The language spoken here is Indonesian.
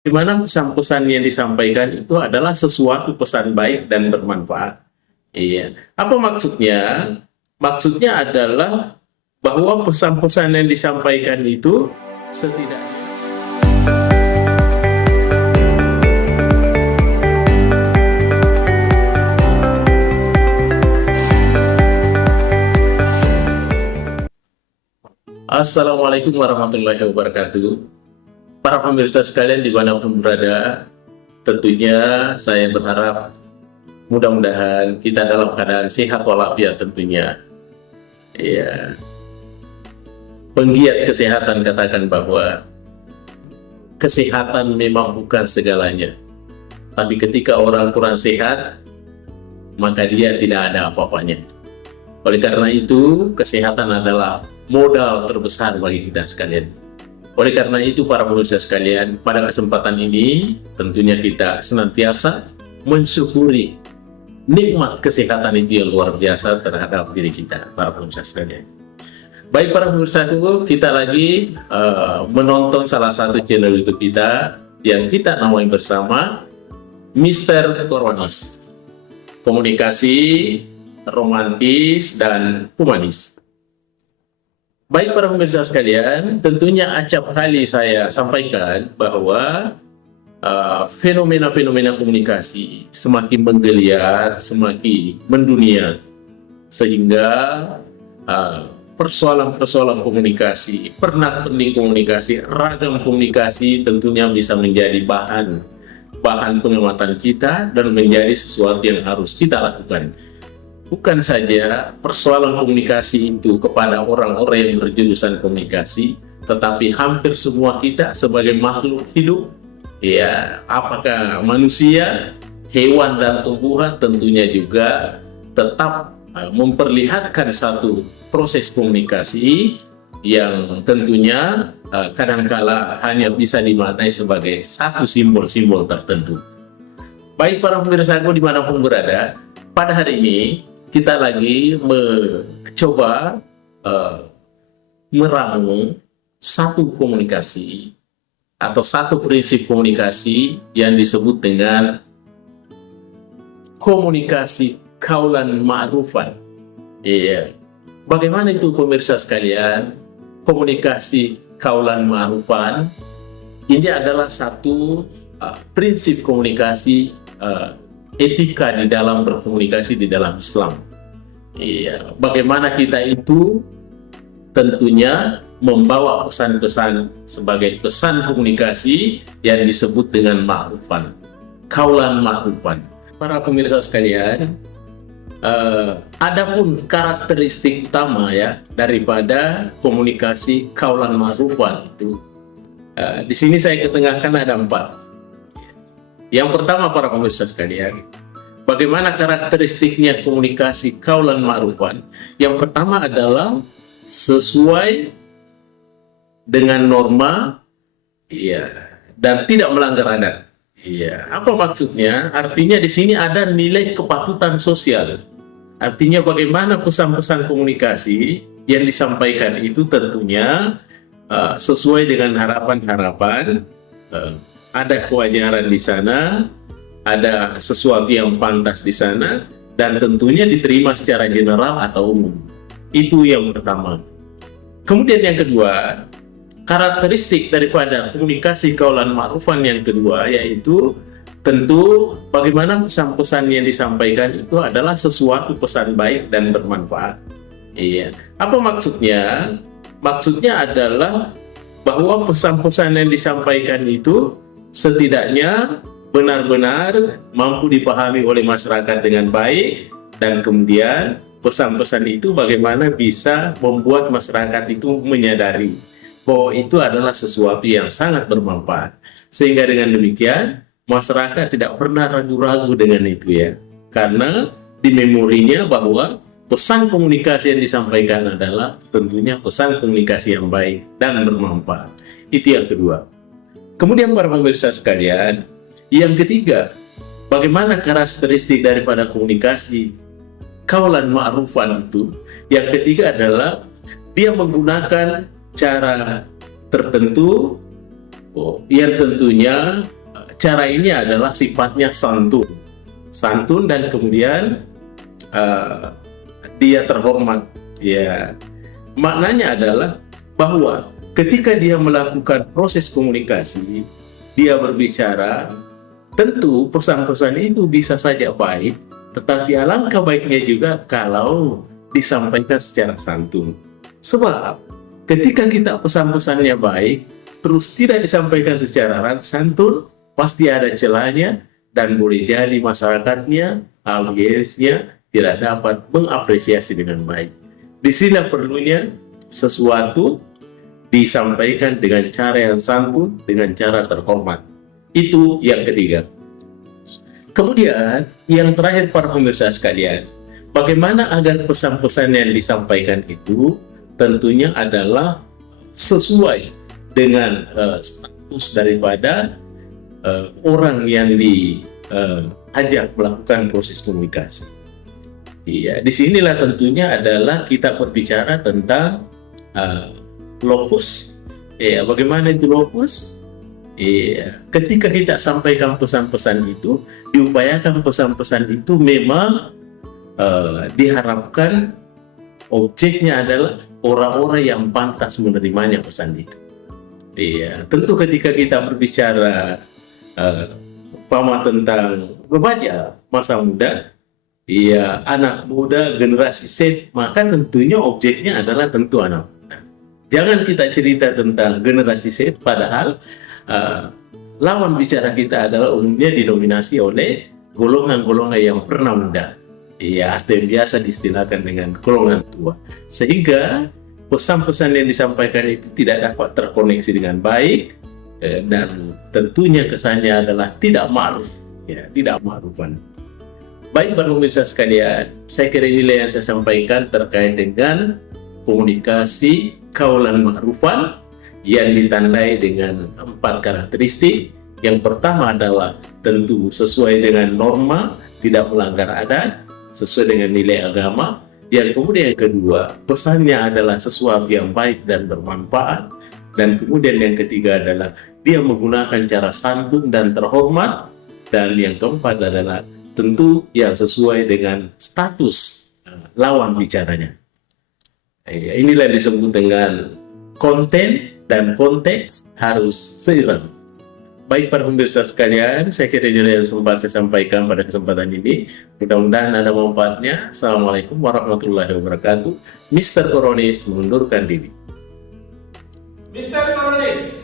Di mana pesan-pesan yang disampaikan itu adalah sesuatu pesan baik dan bermanfaat. Iya. Apa maksudnya? Maksudnya adalah bahwa pesan-pesan yang disampaikan itu setidaknya. Assalamualaikum warahmatullahi wabarakatuh. Para pemirsa sekalian dimanapun berada, tentunya saya berharap mudah-mudahan kita dalam keadaan sehat walafiat tentunya. Ya, penggiat kesehatan katakan bahwa kesehatan memang bukan segalanya. Tapi ketika orang kurang sehat, maka dia tidak ada apa-apanya. Oleh karena itu, kesehatan adalah modal terbesar bagi kita sekalian. Oleh karena itu, para pemirsa sekalian, pada kesempatan ini tentunya kita senantiasa mensyukuri nikmat kesehatan itu yang luar biasa terhadap diri kita, para pemirsa sekalian. Baik para pemirsa, kita lagi menonton salah satu channel YouTube kita yang kita namai bersama Mr. Korwanis. Komunikasi romantis dan humanis. Baik para pemirsa sekalian, tentunya acap kali saya sampaikan bahwa fenomena-fenomena komunikasi semakin menggeliat, semakin mendunia, sehingga persoalan-persoalan komunikasi, pernak-pernik komunikasi, ragam komunikasi tentunya bisa menjadi bahan pengamatan kita dan menjadi sesuatu yang harus kita lakukan. Bukan saja persoalan komunikasi itu kepada orang-orang yang berjurusan komunikasi, tetapi hampir semua kita sebagai makhluk hidup, ya, apakah manusia, hewan, dan tumbuhan tentunya juga tetap memperlihatkan satu proses komunikasi yang tentunya kadangkala hanya bisa dimaknai sebagai satu simbol-simbol tertentu. Baik para pemirsaku dimanapun berada, pada hari ini kita lagi mencoba meramu satu komunikasi atau satu prinsip komunikasi yang disebut dengan komunikasi kaulan ma'rufan. Iya. Bagaimana itu pemirsa sekalian? Komunikasi kaulan ma'rufan ini adalah satu prinsip komunikasi etika di dalam berkomunikasi di dalam Islam. Iya, bagaimana kita itu tentunya membawa pesan-pesan sebagai pesan komunikasi yang disebut dengan ma'rufan, kaulan ma'rufan. Para pemirsa sekalian, adapun karakteristik utama ya daripada komunikasi kaulan ma'rufan itu, di sini saya ketengahkan ada 4. Yang pertama para pemirsa sekalian, bagaimana karakteristiknya komunikasi kaulan ma'rufan? Yang pertama adalah sesuai dengan norma, iya, dan tidak melanggar adat. Iya, apa maksudnya? Artinya di sini ada nilai kepatutan sosial. Artinya bagaimana pesan-pesan komunikasi yang disampaikan itu tentunya sesuai dengan harapan-harapan. Ada kewajaran di sana, ada sesuatu yang pantas di sana, dan tentunya diterima secara general atau umum. Itu yang pertama. Kemudian yang kedua, karakteristik daripada komunikasi kaulan ma'rufan yang kedua, yaitu tentu bagaimana pesan-pesan yang disampaikan itu adalah sesuatu pesan baik dan bermanfaat. Iya. Apa maksudnya? Maksudnya adalah bahwa pesan-pesan yang disampaikan itu setidaknya benar-benar mampu dipahami oleh masyarakat dengan baik, dan kemudian pesan-pesan itu bagaimana bisa membuat masyarakat itu menyadari bahwa itu adalah sesuatu yang sangat bermanfaat, sehingga dengan demikian masyarakat tidak pernah ragu-ragu dengan itu ya, karena di memorinya bahwa pesan komunikasi yang disampaikan adalah tentunya pesan komunikasi yang baik dan bermanfaat. Itu yang kedua. Kemudian para pemirsa sekalian, yang ketiga, bagaimana karakteristik daripada komunikasi kaulan ma'rufan itu? Yang ketiga adalah dia menggunakan cara tertentu yang tentunya cara ini adalah sifatnya santun dan kemudian dia terhormat. Ya, maknanya adalah bahwa ketika dia melakukan proses komunikasi, dia berbicara, tentu pesan-pesan itu bisa saja baik, tetapi alangkah baiknya juga kalau disampaikan secara santun. Sebab ketika kita pesan-pesannya baik, terus tidak disampaikan secara santun, pasti ada celahnya dan boleh jadi masyarakatnya, audiensnya tidak dapat mengapresiasi dengan baik. Di sini perlunya sesuatu disampaikan dengan cara yang santun, dengan cara terhormat. Itu yang ketiga. Kemudian yang terakhir para pemirsa sekalian, bagaimana agar pesan-pesan yang disampaikan itu tentunya adalah sesuai dengan status daripada orang yang diajak melakukan proses komunikasi. Iya, disinilah tentunya adalah kita berbicara tentang lokus. Ya, bagaimana itu lokus? Iya, ketika kita sampaikan pesan-pesan itu, diupayakan pesan-pesan itu memang diharapkan objeknya adalah orang-orang yang pantas menerimanya pesan itu. Iya, tentu ketika kita berbicara tentang remaja, masa muda, iya, anak muda, generasi Z, maka tentunya objeknya adalah tentu anak muda. Jangan kita cerita tentang generasi Z, padahal lawan bicara kita adalah umumnya didominasi oleh golongan-golongan yang pernah muda. Iya, atau yang biasa diistilahkan dengan golongan tua. Sehingga pesan-pesan yang disampaikan itu tidak dapat terkoneksi dengan baik, dan tentunya kesannya adalah tidak ma'ruf, ya, tidak ma'rufan. Baik para pemirsa sekalian, saya kira inilah yang saya sampaikan terkait dengan komunikasi kaulan ma'rufan yang ditandai dengan 4 karakteristik. Yang pertama adalah tentu sesuai dengan norma, tidak melanggar adat, sesuai dengan nilai agama. Yang kemudian yang kedua, pesannya adalah sesuatu yang baik dan bermanfaat. Dan kemudian yang ketiga adalah dia menggunakan cara santun dan terhormat. Dan yang keempat adalah tentu yang sesuai dengan status lawan bicaranya. Inilah yang disebut dengan konten dan konteks harus seimbang. Baik para pemirsa sekalian, saya kira ini yang sempat saya sampaikan pada kesempatan ini. Mudah-mudahan ada manfaatnya. Assalamualaikum warahmatullahi wabarakatuh. Mr. Koronis mengundurkan diri. Mr. Koronis.